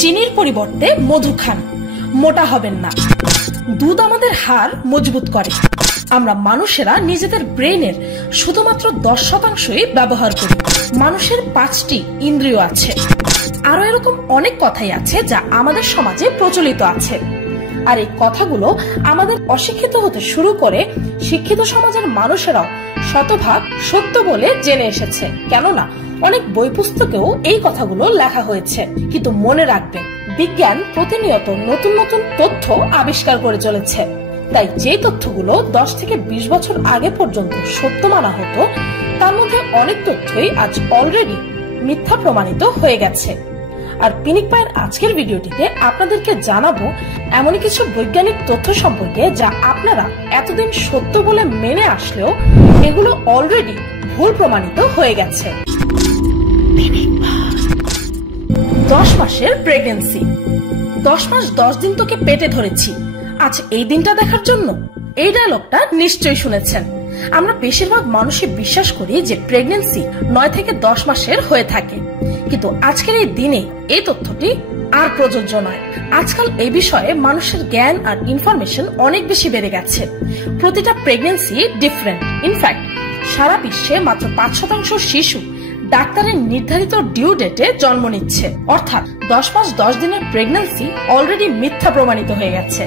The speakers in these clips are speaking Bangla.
চিনির পরিবর্তে মধু খান, মোটা হবেন না। দুধ আমাদের হাড় মজবুত করে। আমরা মানুষেরা নিজেদের ব্রেনের শুধুমাত্র 10% ব্যবহার করি। মানুষের 5টি ইন্দ্রিয় আছে। আরো এরকম অনেক কথাই আছে যা আমাদের সমাজে প্রচলিত আছে। আর এই কথাগুলো আমাদের অশিক্ষিত হতে শুরু করে শিক্ষিত সমাজের মানুষেরাও শতভাগ সত্য বলে জেনে এসেছে। কেননা অনেক বই পুস্তকেও এই কথাগুলো লেখা হয়েছে। কিন্তু মনে রাখবেন, বিজ্ঞান প্রতিনিয়ত নতুন নতুন তথ্য আবিষ্কার করে চলেছে। তাই যে তথ্যগুলো 10 থেকে 20 বছর আগে পর্যন্ত সত্য মানা হতো, তার মধ্যে অনেক তথ্যই আজ অলরেডি মিথ্যা প্রমাণিত হয়ে গেছে। আর পিনিক পায়ের আজকের ভিডিওটিতে আপনাদেরকে জানাবো এমনই কিছু বৈজ্ঞানিক তথ্য সম্পর্কে যা আপনারা এতদিন সত্য বলে মেনে আসলেও এগুলো অলরেডি ভুল প্রমাণিত হয়ে গেছে। 10 মাসের প্রেগন্যান্সি। 10 মাস 10 দিন তোকে পেটে ধরেছি, আজ এই দিনটা দেখার জন্য। এই ডায়লগটা নিশ্চয়ই শুনেছেন। আমরা বেশিরভাগ মানুষই বিশ্বাস করি যে প্রেগন্যান্সি 9 থেকে 10 মাসের হয়ে থাকে, কিন্তু আজকের এই দিনে এই তথ্যটি আর প্রযোজ্য নয়। আজকাল এই বিষয়ে মানুষের জ্ঞান আর ইনফরমেশন অনেক বেশি বেড়ে গেছে। প্রতিটা প্রেগন্যান্সি ডিফারেন্ট। ইনফ্যাক্ট সারা বিশ্বে মাত্র 5% শিশু ডাক্তারের নির্ধারিত ডিউ ডেটে জন্ম নিচ্ছে। অর্থাৎ 10 মাস 10 দিনের প্রেগন্যান্সি অলরেডি মিথ্যা প্রমাণিত হয়ে গেছে।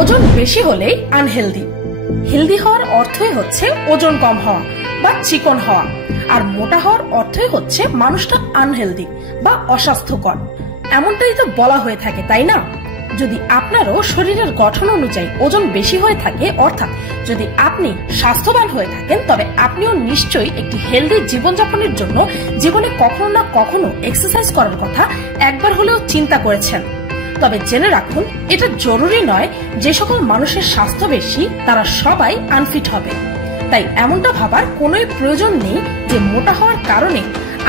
ওজন বেশি হলেই আনহেলদি। হেলদি হওয়ার অর্থই হচ্ছে ওজন কম হওয়া বা চিকন হওয়া, আর মোটা হওয়ার অর্থই হচ্ছে মানুষটা আনহেলদি বা অস্বাস্থ্যকর। এমনটাই তো বলা হয়ে থাকে, তাই না? যদি আপনারও শরীরের গঠন অনুযায়ী ওজন বেশি হয়ে থাকে, অর্থাৎ যদি আপনি স্বাস্থ্যবান হয়ে থাকেন, তবে আপনিও নিশ্চয়ই একটি হেলদি জীবনযাপনের জন্য জীবনে কখনো না কখনো এক্সারসাইজ করার কথা একবার হলেও চিন্তা করেছেন। তবে জেনে রাখুন, এটা জরুরি নয় যে সকল মানুষের স্বাস্থ্য বেশি তারা সবাই আনফিট হবে। তাই এমনটা ভাবার কোনোই প্রয়োজন নেই যে মোটা হওয়ার কারণে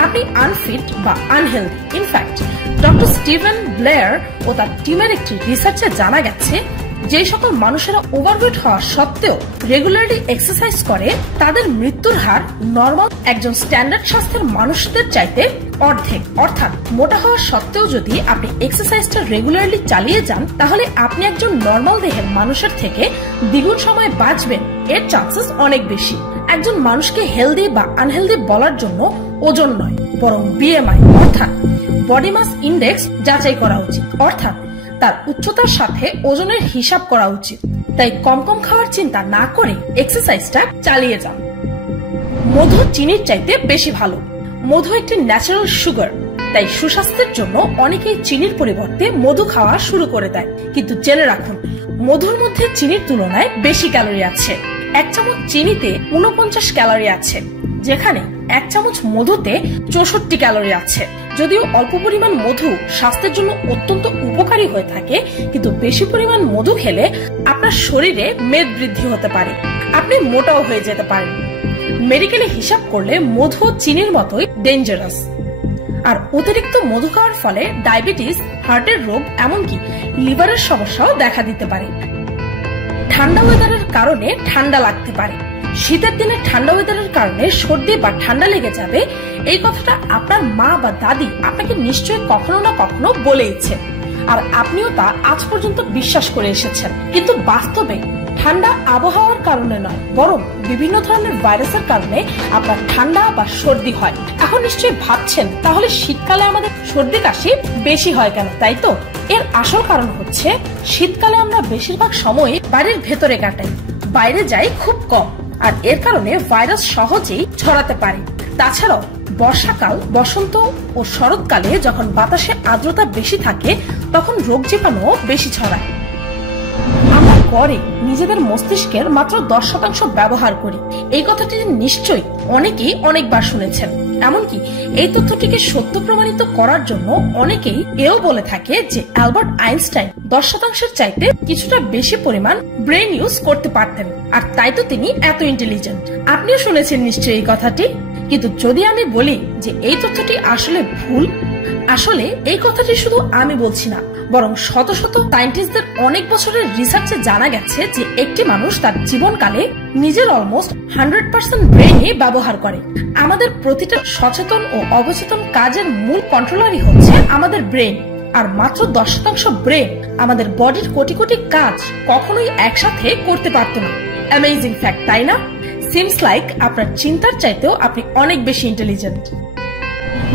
আপনি আনফিট বা unhealthy. In fact doctor Steven Blair ও তার টিমের একটি রিসার্চে জানা গেছে যে সকল মানুষেরা ওভারওয়েট হওয়া সত্ত্বেও রেগুলারলি এক্সারসাইজ করে, তাদের মৃত্যুর হার নর্মাল একজন স্ট্যান্ডার্ড স্বাস্থ্যের মানুষদের চাইতে অর্ধেক। অর্থাৎ মোটা হওয়া সত্ত্বেও যদি আপনি এক্সারসাইজটা রেগুলারলি চালিয়ে যান, তাহলে আপনি একজন নর্মাল দেহের মানুষের থেকে দ্বিগুণ সময় বাঁচবেন। এর চান্সেস অনেক বেশি। একজন মানুষকে হেলদি বা আনহেলদি বলার জন্য ওজন নয়, বরং বিএমআই অর্থাৎ বডি মাস ইন্ডেক্স যাচাই করা উচিত। অর্থাৎ তার উচ্চতার সাথে ওজনের হিসাব করা উচিত। তাই কম কম খাওয়ার চিন্তা না করে এক্সারসাইজটা চালিয়ে যান। মধু চিনির চাইতে বেশি ভালো। মধু একটি ন্যাচারাল সুগার, তাই সুস্বাস্থ্যের জন্য অনেকেই চিনির পরিবর্তে মধু খাওয়া শুরু করে দেয়। কিন্তু জেনে রাখুন, মধুর মধ্যে চিনির তুলনায় বেশি ক্যালোরি আছে। 1 চামচ চিনিতে 49 ক্যালোরি আছে, যেখানে 1 চামচ মধুতে 64 ক্যালোরি আছে। যদিও অল্প পরিমাণ মধু স্বাস্থ্যের জন্য অত্যন্ত উপকারী হয়ে থাকে, কিন্তু বেশি পরিমাণ মধু খেলে আপনার শরীরে মেদ বৃদ্ধি হতে পারে, আপনি মোটাও হয়ে যেতে পারেন। মেডিকেলে হিসাব করলে মধু চিনির মতোই ডেঞ্জারাস। আর অতিরিক্ত মধু খাওয়ার ফলে ডায়াবেটিস, হার্টের রোগ, এমনকি লিভারের সমস্যাও দেখা দিতে পারে। ঠান্ডা ওয়েদারের কারণে ঠান্ডা লাগতে পারে। শীতের দিনে ঠান্ডা ওয়েদারের কারণে সর্দি বা ঠান্ডা লেগে যাবে, এই কথাটা আপনার মা বা দাদি আপনাকে নিশ্চয়ই কখনো না কখনো বলেইছে, আর আপনিও তা আজ পর্যন্ত বিশ্বাস করে এসেছেন। কিন্তু বাস্তবে ঠান্ডা আবহাওয়ার কারণে নয়, বরং বিভিন্ন ধরনের ভাইরাসের কারণে আপনার ঠান্ডা বা সর্দি হয়। এখন নিশ্চয়ই ভাবছেন, তাহলে শীতকালে আমাদের সর্দি কাশি বেশি হয় কেন? তাই তো, এর আসল কারণ হচ্ছে শীতকালে আমরা বেশিরভাগ সময় বাড়ির ভেতরে কাটাই, বাইরে যাই খুব কম, আর এর কারণে ভাইরাস সহজেই ছড়াতে পারে। তাছাড়াও বর্ষাকাল, বসন্ত ও শরৎকালে যখন বাতাসে আর্দ্রতা বেশি থাকে, তখন রোগ জীবাণু বেশি ছড়ায়। আমরা গড়ে নিজেদের মস্তিষ্কের মাত্র 10% ব্যবহার করি। এই কথাটি নিশ্চয়ই অনেকেই অনেকবার শুনেছেন। এমনকি এই তথ্যটিকে সত্য প্রমাণিত করার জন্য অনেকেই এও বলে থাকে যে অ্যালবার্ট আইনস্টাইন 10%-এর চাইতে কিছুটা বেশি পরিমাণ ব্রেন ইউজ করতে পারতেন, আর তাই তো তিনি এত ইন্টেলিজেন্ট। আপনিও শুনেছেন নিশ্চয়ই এই কথাটি। কিন্তু যদি আমি বলি যে এই তথ্যটি আসলে ভুল, আসলে এই কথাটি শুধু আমি বলছি না, বরং শত শত সায়েন্টিস্টদের অনেক বছরের রিসার্চে জানা গেছে যে একটি মানুষ তার জীবনকালে নিজের অলমোস্ট 100% ব্রেইনে ব্যবহার করে। আমাদের প্রতিটা সচেতন ও অবচেতন কাজের মূল কন্ট্রোলারই হচ্ছে আমাদের ব্রেইন। আর মাত্র 10% ব্রেন আমাদের বডির কোটি কোটি কাজ কখনোই একসাথে করতে পারত না। অ্যামেজিং ফ্যাক্ট, তাই না? সিমস লাইক আপনার চিন্তার চাইতেও আপনি অনেক বেশি ইন্টেলিজেন্ট।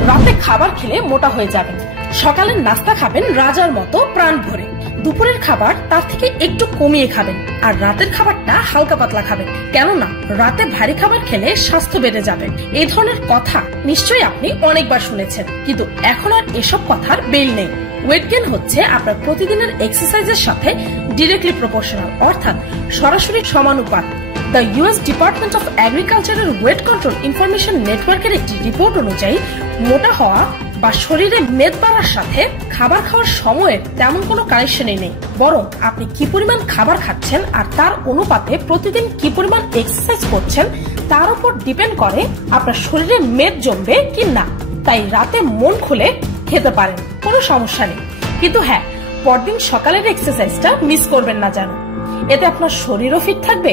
রাতে খাবার খেলে মোটা হয়ে যাবেন, সকালের নাস্তা খাবেন রাজার মতো প্রাণ ভরে, দুপুরের খাবার তার থেকে একটু কমিয়ে খাবেন, আর রাতের খাবারটা হালকা পাতলা খাবেন। কেননা রাতে ভারী খাবার খেলে স্বাস্থ্য বেড়ে যাবে। এই ধরনের কথা নিশ্চয়ই আপনি অনেকবার শুনেছেন, কিন্তু এখন আর এসব কথার বেল নেই। ওয়েট গেইন হচ্ছে আপনার প্রতিদিনের এক্সারসাইজের সাথে ডিরেক্টলি প্রপোর্শনাল, অর্থাৎ সরাসরি সমানুপাত। দ্য ইউএস ডিপার্টমেন্ট অফ এগ্রিকালচারের ওয়েট কন্ট্রোল ইনফরমেশন নেটওয়ার্কের একটি রিপোর্ট অনুযায়ী মোটা হওয়া বা শরীরে মেদ বাড়ার সাথে খাবার খাওয়ার সময়ের তেমন কোনো কানেকশনই নেই, বরং আপনি কি পরিমাণ খাবার খাচ্ছেন আর তার অনুপাতে প্রতিদিন কি পরিমাণ এক্সারসাইজ করছেন তার উপর ডিপেন্ড করে আপনার শরীরে মেদ জমবে কি না। তাই রাতে মন খুলে খেতে পারেন, কোনো সমস্যা নেই, কিন্তু হ্যাঁ, পরদিন সকালের এক্সারসাইজটা মিস করবেন না যেন। এতে আপনার শরীরও ফিট থাকবে,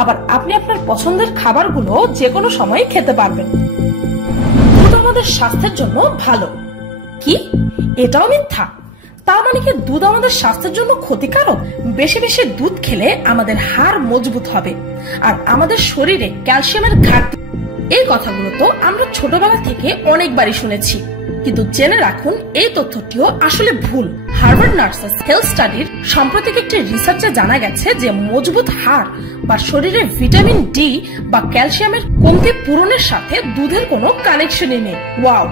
আবার আপনি আপনার পছন্দের খাবারগুলো যে কোনো সময় খেতে পারবেন। দুধ আমাদের স্বাস্থ্যের জন্য ভালো, কি এটাও মিথ্যা? তার মানে কি দুধ আমাদের স্বাস্থ্যের জন্য ক্ষতিকারক? বেশি বেশি দুধ খেলে আমাদের হাড় মজবুত হবে আর আমাদের শরীরে ক্যালসিয়ামের ঘাটতি। এই কথাগুলো তো আমরা ছোটবেলা থেকে অনেকবারই শুনেছি, কিন্তু জেনে রাখুন এই তথ্যটিও আসলে ভুল। হার্ভার্ড নার্সেস হেলথ স্টাডির সাম্প্রতিক একটি রিসার্চে জানা গেছে যে মজবুত হাড় বা শরীরে ভিটামিন ডি বা ক্যালসিয়ামের কমতি পূরণের সাথে দুধের কোনো কানেকশনই নেই। ওয়াও,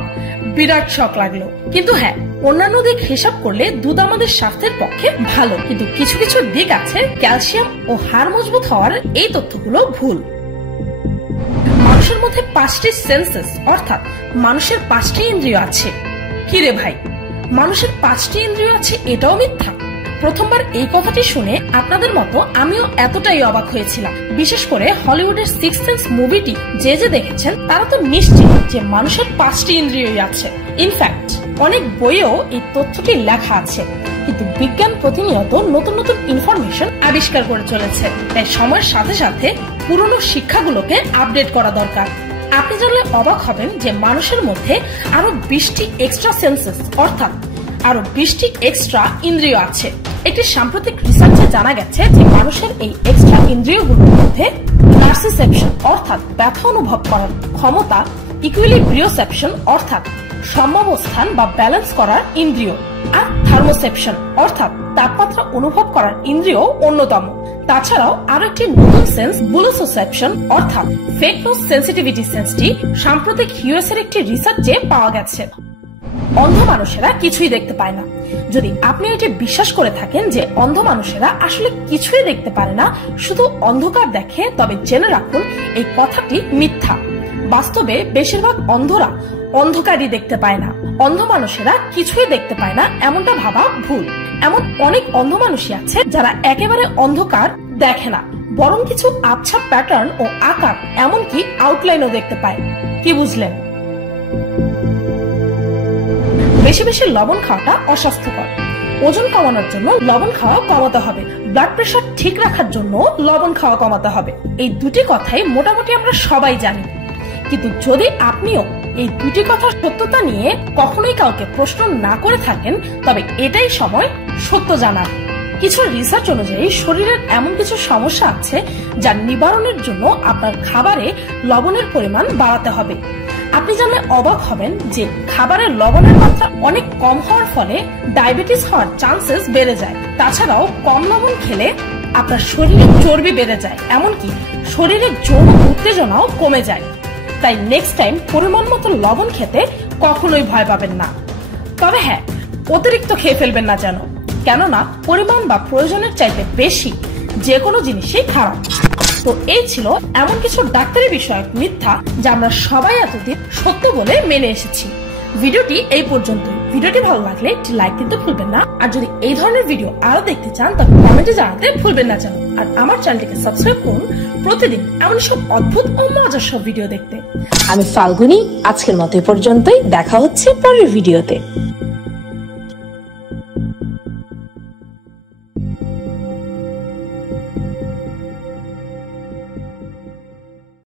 বিরাট শক লাগলো। কিন্তু হ্যাঁ, অন্যান্য দিক হিসাব করলে দুধ আমাদের স্বাস্থ্যের পক্ষে ভালো, কিন্তু কিছু কিছু দিক আছে ক্যালসিয়াম ও হাড় মজবুত হওয়ার এই তথ্যগুলো ভুল। মানুষের মধ্যে 5টি সেন্সেস অর্থাৎ মানুষের 5টি ইন্দ্রিয় আছে। কি রে ভাই, মানুষের 5টি ইন্দ্রিয় আছে এটাও মিথ্যা? প্রথমবার এই কথাটি শুনে আপনাদের মতো আমিও এতটাই অবাক হয়েছিলাম। বিশেষ করে হলিউডের সিক্স সেন্স মুভিটি যে যে দেখেছেন তারা তো নিশ্চিত যে মানুষের 5টি ইন্দ্রিয়ই আছে। ইনফ্যাক্ট অনেক বইয়েও এই তথ্যটি লেখা আছে, কিন্তু বিজ্ঞান প্রতিনিয়ত নতুন নতুন ইনফরমেশন আবিষ্কার করে চলেছে, তাই সময়ের সাথে সাথে পুরনো শিক্ষাগুলোকে আপডেট করা দরকার। আপনি জানলে অবাক হবেন যে মানুষের মধ্যে আরো 20টি এক্সট্রা সেন্সেস অর্থাৎ আরো 20টি এক্সট্রা ইন্দ্রিয় আছে। একটি সাম্প্রতিক রিসার্চে জানা গেছে যে মানুষের এই এক্সট্রা ইন্দ্রিয়গুলোর মধ্যে নার্সিসেপশন অর্থাৎ ব্যথা অনুভব করার ক্ষমতা, ইকুইলিব্রিওসেপশন অর্থাৎ সমবস্থান বা ব্যালেন্স করার ইন্দ্রিয়, আর থার্মোসেপশন অর্থাৎ তাপমাত্রা অনুভব করার ইন্দ্রিয় অন্যতম। তাছাড়াও আরো একটি নতুন সেন্স বুলোসোসেপশন অর্থাৎ ফেক নোজ সেন্সিটিভিটি সেন্সটি সাম্প্রতিক ইউএস এর একটি রিসার্চে পাওয়া গেছে। অন্ধ মানুষেরা কিছুই দেখতে পায় না। যদি আপনি এটি বিশ্বাস করে থাকেন যে অন্ধ মানুষেরা আসলে কিছুই দেখতে পারে না, শুধু অন্ধকার দেখে, তবে জেনে রাখুন এই কথাটি মিথ্যা। বাস্তবে বেশিরভাগ অন্ধরা অন্ধকারই দেখতে পায় না। অন্ধ মানুষেরা কিছুই দেখতে পায় না এমনটা ভাবা ভুল। এমন অনেক অন্ধ মানুষই আছে যারা একেবারে অন্ধকার দেখে না, বরং কিছু আবছা প্যাটার্ন ও আকার এমনকি আউটলাইনও দেখতে পায়। কি বুঝলেন? বেশি বেশি লবণ খাওয়াটা অস্বাস্থ্যকর। ওজন কমানোর জন্য লবণ খাওয়া কমাতে হবে, ব্লাড প্রেশার ঠিক রাখার জন্য লবণ খাওয়া কমাতে হবে। এই দুটি কথাই মোটামুটি আমরা সবাই জানি, কিন্তু যদি আপনিও এই দুটি কথার সত্যতা নিয়ে কখনোই কাউকে প্রশ্ন না করে থাকেন, তবে এটাই সময় সত্য জানার। কিছু রিসার্চ অনুযায়ী শরীরের এমন কিছু সমস্যা আছে যার নিবারণের জন্য আপনার খাবারে লবণের পরিমাণ বাড়াতে হবে। আপনি জানলে অবাক হবেন যে খাবারের লবণের মাত্রা অনেক কম হওয়ার ফলে ডায়াবেটিস হওয়ার চান্সেস বেড়ে যায়। তাছাড়াও কম লবণ খেলে আপনার শরীরে চর্বি বেড়ে যায়, এমনকি শরীরের যৌন উত্তেজনাও কমে যায়। তাই নেক্সট টাইম পরিমাণ মতো লবণ খেতে কখনোই ভয় পাবেন না। তবে হ্যাঁ, অতিরিক্ত খেয়ে ফেলবেন না যেন, কেননা পরিমাণ বা প্রয়োজনের চাইতে বেশি যে কোনো জিনিসই খারাপ। তো এই ছিল এমন কিছু ডাক্তারি বিষয়ক মিথ্যা যা আমরা সবাই এতদিন সত্য বলে মেনে এসেছি। ভিডিওটি এই পর্যন্তই। ভিডিওটি ভালো লাগলে একটি লাইক দিতে ভুলবেন না, আর যদি এই ধরনের ভিডিও আরো দেখতে চান তবে কমেন্টে জানাতে ভুলবেন না যেন। আর আমার চ্যানেলটিকে সাবস্ক্রাইব করুন প্রতিদিন এমন সব অদ্ভুত ও মজার সব ভিডিও দেখতে। আমি ফাল্গুনী, আজকের মতো এই পর্যন্তই। দেখা হচ্ছে পরের ভিডিওতে।